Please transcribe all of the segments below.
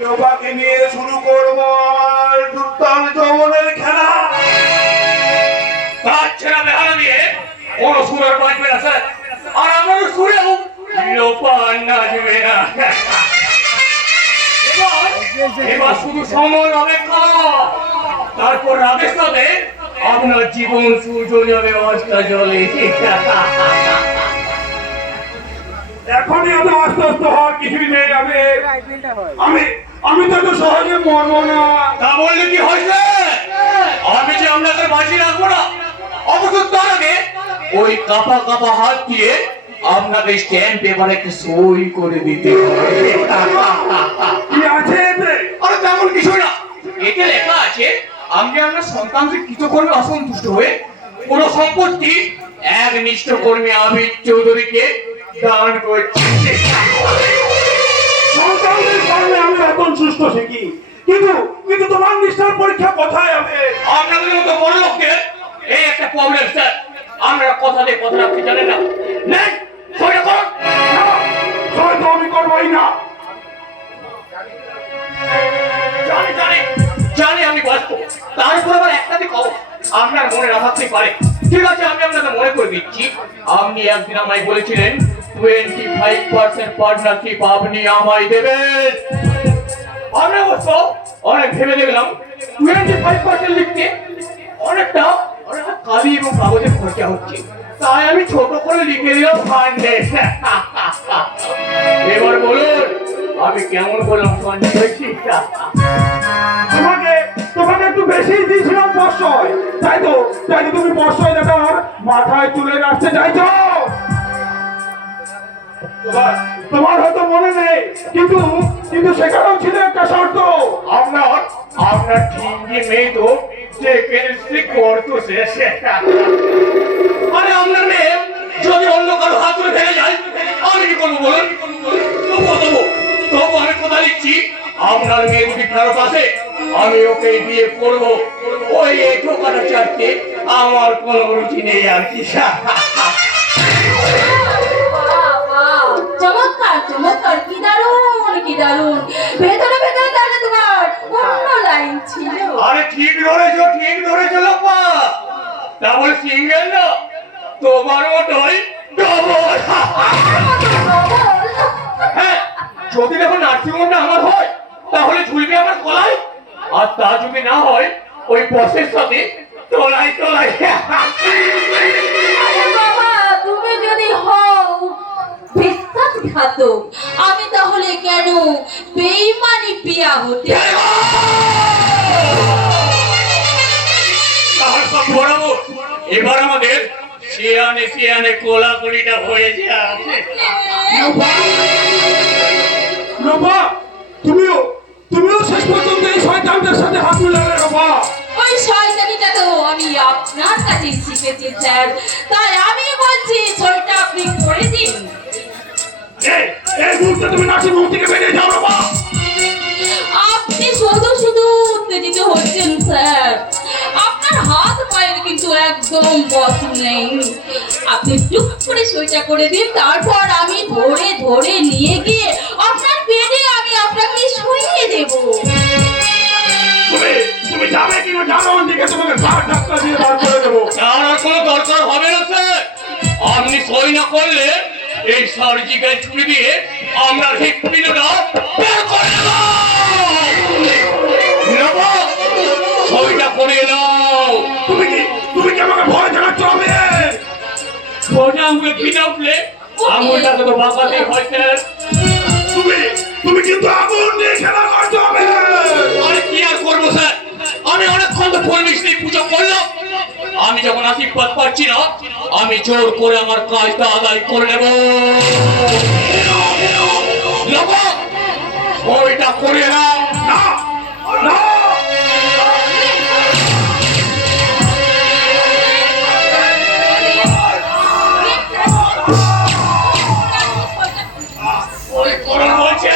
বাবাকে নিয়ে শুরু করব আমার দুর্দান্ত যৌবনের খেলা। তার ছেড়া বেহারা দিয়ে কোন সুরের বাজবে না স্যার, আর আমার সুরেও লোপান নাচবে না। এবার শুধু সময় অপেক্ষা, তারপর রাতের সাথে আপনার জীবন সূর্য যাবে অস্তা জলে। এখনই এত আস্তে আস্তে হওয়ার কিছুই নেই। আমি তো সহজে মরবো না। তা বললে কি হয়েছে? আমি যে আপনাদের বাঁচিয়ে রাখবো না, অবশ্য তার আগে ওই কাপা কাপা হাত দিয়ে আপনাদের স্ট্যাম্প পেপারে একটু সই করে দিতে হবে। কি আছে এতে? আরে তেমন কিছু না, এতে লেখা আছে আমি আপনার সন্তানকে কৃতকর্মে অসন্তুষ্ট হয়ে কোন সম্পত্তি একনিষ্ঠ কর্মী আবির চৌধুরীকে দান করছি। সন্তানদের কারণে আমি এখন সুস্থ শিখি, কিন্তু তোমার নিষ্ঠার পরীক্ষা কোথায় হবে? আপনাদের মতো বড় লোকদের এই একটা প্রবলেম স্যার, আমরা কথা দিয়ে কথা রাখতে জানেন না। নেই সইটা করুন। হয়তো আমি করবোই না। জানি জানি জানি আমি ব্যস্ত, তারপর আবার একটা দিক আপনার মনে না থাকতে পারে। ঠিক আছে, আমি আপনাকে মনে করে দিচ্ছি, আপনি একদিন আমায় বলেছিলেন 25% পার্টনারশিপ আপনি আমায় দেবেন। আমরা অবশ্য অনেক ভেবে দেখলাম 25% লিখতে অনেকটা কালি এবং কাগজের খরচা হচ্ছে, তাই আমি ছোট করে লিখে দিলাম ফান্ডে। এবার বলুন আমি কেমন বললাম ফান্ডে হয়েছি? তোমাকে একটু বেশি দিয়েছিলাম প্রশ্রয়, তাই তো তুমি প্রশ্রয় দেখার মাথায় তুলে রাখতে চাইছো। তোমার হয়তো মনে নেই, কিন্তু সেখানেও ছিল একটা শর্ত। আপনার ঠিকই নেই তো যে কেমিস্ট্রি করতো শেষে। আরে আপনার মেয়ে যদি অন্য কারো হাত ধরে ফেলে যায় আমি কি করবো বলুন? তবু আমি কথা দিচ্ছি, আপনার মেয়ে যদি ফেরত আসে আমি ওকে বিয়ে করবো। ওই ঠোকাটা চারটে আমার কোনো রুচি নেই আর কি। চমৎকার চমৎকার, কি দারুণ কি দারুণ। ভেতরে ভেতরে তাহলে তোমার অন্য লাইন ছিল। আরে ঠিক ধরেছো লোপা, ডাবল সিঙ্গেল না, তোমার মতোই ডবল। হ্যাঁ, যদি দেখো নার্সিংহোমটা আমার হয় তাহলে ঝুলবে আমার গলায়, আর তা যদি না হয় ওই বসের সাথে তোলাই। আরে বাবা, তুমি যদি হও বিশ্বাসঘাতক, আমি তাহলে কেন বেঈমানি পিয়া হতে? এবার আমাদের শিয়ানে কোলাকুলিটা হয়ে যাবে। রূপা, তুমিও শেষ পর্যন্ত এই শয়তানদের সাথে হাত মিলালে। রূপা, ওই শয়তানিটা তো আমি আপনার কাছে শিখেছি স্যার, তাই আমি বলছি সইটা আপনি করে দিন। এই মুহূর্তে তুমি নার্সিংহোম থেকে বেরিয়ে যাও। রূপা, আপনি শুধু উত্তেজিত হচ্ছেন স্যার, আপনার হাত পায়ের কিন্তু একদম বস নেই। আপনি টুক করে সইটা করে দিন, তারপর আমি ধরে ধরে নিয়ে গিয়ে আপনার পেটে আমি আপনাকে শুইয়ে দেব। তুমি যাবে কিনা জানো, দিকে তোমাকে ঘাট ধাক্কা দিয়ে বার করে দেবো। আর কোনো দরকার হবে না স্যার, আপনি সই না করলে এই সার্জিক্যাল ছুরি দিয়ে আমরা হৃৎপিণ্ডটা বের করে নেব। সইটা করে নাও। তুমি কি আমাকে ভয় দেখাচ্ছ? হবে সোজা আঙুলে ফিটে উঠলে আঙুলটাকে তো বাঁকাতে হয় স্যার। তুমি কিন্তু আগুন নিয়ে খেলা করছো। হবে আরে কি আর করবো স্যার, আমি অনেকক্ষণ তো ফুল মিষ্টি পুজো করলাম, আমি যখন আশীর্বাদ পাচ্ছি না আমি জোর করে আমার কাজটা আদায় করে নেব। ওইটা করে নাও। না না, ওই করণ বলছে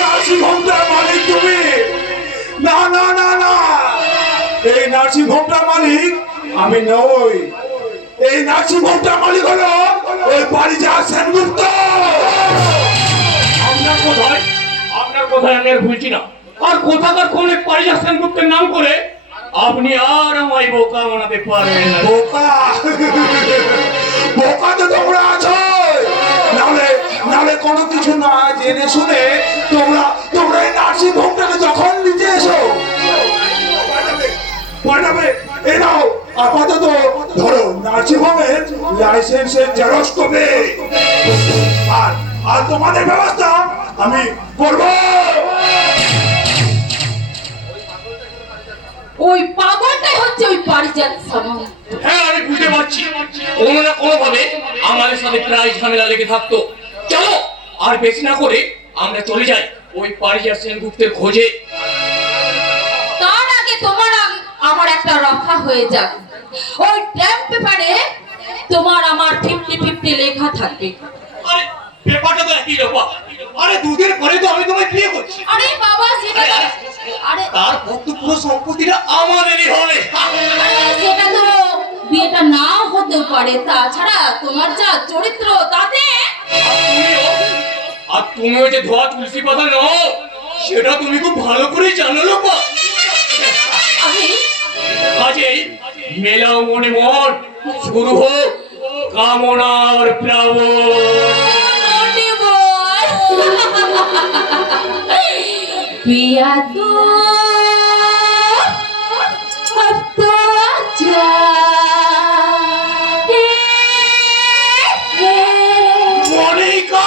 নার্সিংহোমটার মালিক তুমি? না, এই নার্সিং নার্সিং হোমটার মালিক আমি নই। এই নার্সিং হোমটার মালিক হলো ওই পারিজাত সেনগুপ্ত। আপনার কোথায় আমি আর ভুলছি না। আর কোথাকার কোন এক পারিজাত সেনগুপ্তের নাম করে আপনি আর আমায় বোকা বানাতে পারবেন না। বোকা বোকা তো তোমরা আছো। নালে নালে কোনো কিছু না জেনে শুনে তোমরা এই নার্সিং হোমটাকে যখন নিতে এসো পাঠাবে। এই নাও আপাতত ধরো নার্সিং হোমের লাইসেন্সের জেরক্স কপি। আর তোমাদের ব্যবস্থা আমি করবো। ওই পাগলটাই হচ্ছে ওই পারিজাত সামন্ত। হ্যাঁ আমি বুঝতে পারছি কোনো না কোনো ভাবে আমাদের সাথে প্রায় ঝামেলা লেগে থাকতো। চলো আর বেশি না করে আমরা চলে যাই ওই পারিজাত সেনগুপ্তের খোঁজে। তার আগে তোমার আমার একটা রক্ষা হয়ে যাক। ওই ট্যাম্প পেপারে তোমার আমার 50-50 লেখা থাকবে। আরে পেপারটা তো একই রকম। আরে দুদিন পরে তো আমি তোমায় বিয়ে করছি। আরে বাবা সেটা আরে তারপর তো পুরো সম্পত্তিটা আমাদেরই হবে। সেটা তো বিয়েটা না হতে পারে। তাছাড়া তোমার যা চরিত্র তাতে আর তুমিও যে ধোয়া তুলসী পাতা নাও সেটা তুমি খুব ভালো করে জানো লোপা। আমি কাজেই মেলাও মনে মন, শুরু হোক কামনার প্লাবন। মনে বল পিয়া তো হতো আচ্ছা মনিকা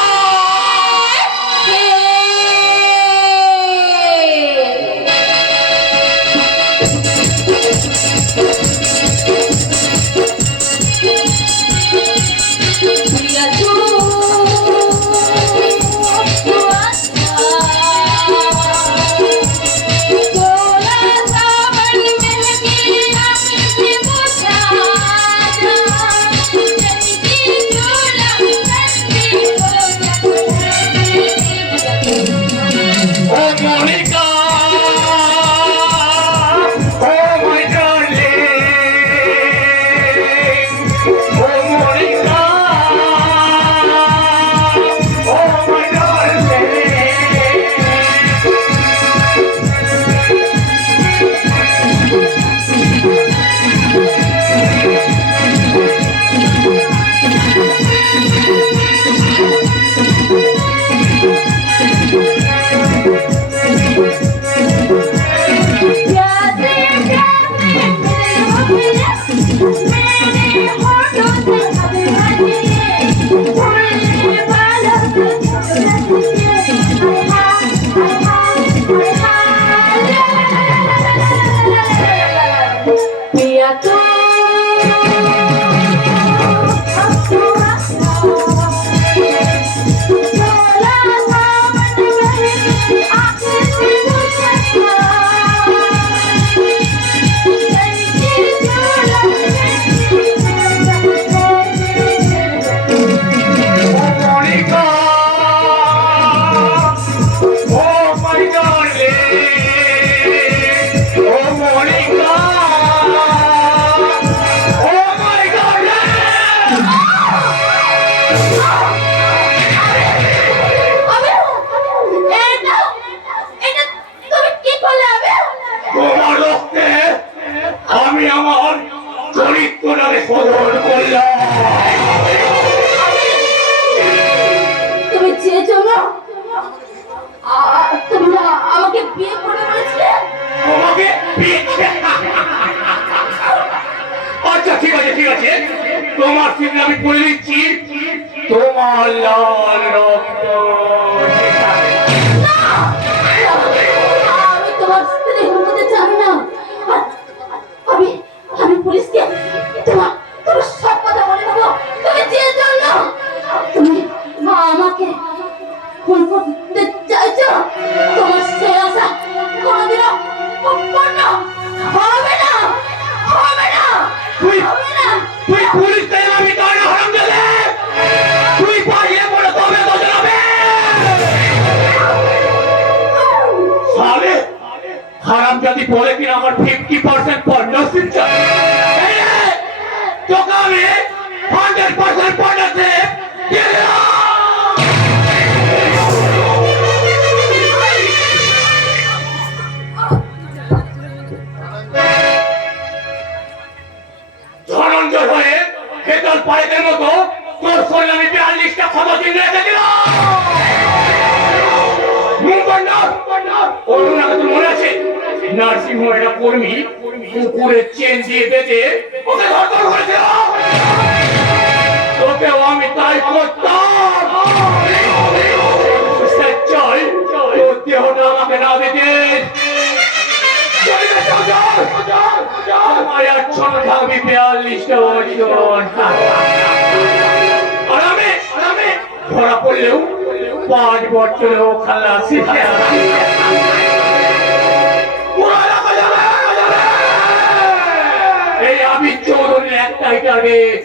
তোমার চিন্তা আমি করে দিচ্ছি তোমার লাল রক্ত আমি তোমার স্ত্রী হতে চাই না। আমি আমি পুলিশকে তোমার তোমার সব কথা বলে দেবো। তুমি যে জন্য তুমি আমাকে খুন করতে চাইছো তোমার সে আশা কোনোদিনও পূর্ণ হবে না, হবে না, হবে না। তুই পুলিশ তাই আমি তার হারাম দিলে তুই পাগলে পড়ে তবে তো যাবে সালে হারাম জাতি বলে কিনা আমার 50% পণ্য সিস্টার তোকে আমি 100% পড়াতে ধনঞ্জয় হয়ে হেতল পাড়িদের মতো তোর শরীরে আমি 42টা ক্ষত চিহ্ন রেখে দিলাম। অরুণাকে তোর মনে আছে? নার্সিং হোম একটা কর্মী কুকুরের চেন দিয়ে বেঁধে ওকে ধর্ষণ করেছিল। তোকেও আমি তাই করতাম। চল তোর দেহটা আমাকে না দিতে আমার আর ছোট থাকবি 42টা বছর। আর আমি ধরা পড়লেও 5 বছরেও খালাসি। এই আবির চৌধুরীর একটাই টার্গেট,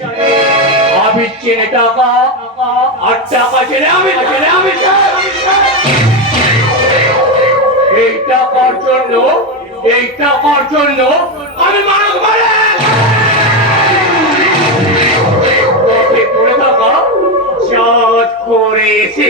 আবির চেনে টাকা আর টাকা চেনে আমি। এই টাকার জন্য আমি মানুষ মারে তোকে করে থাকা চাঁদ করেছি।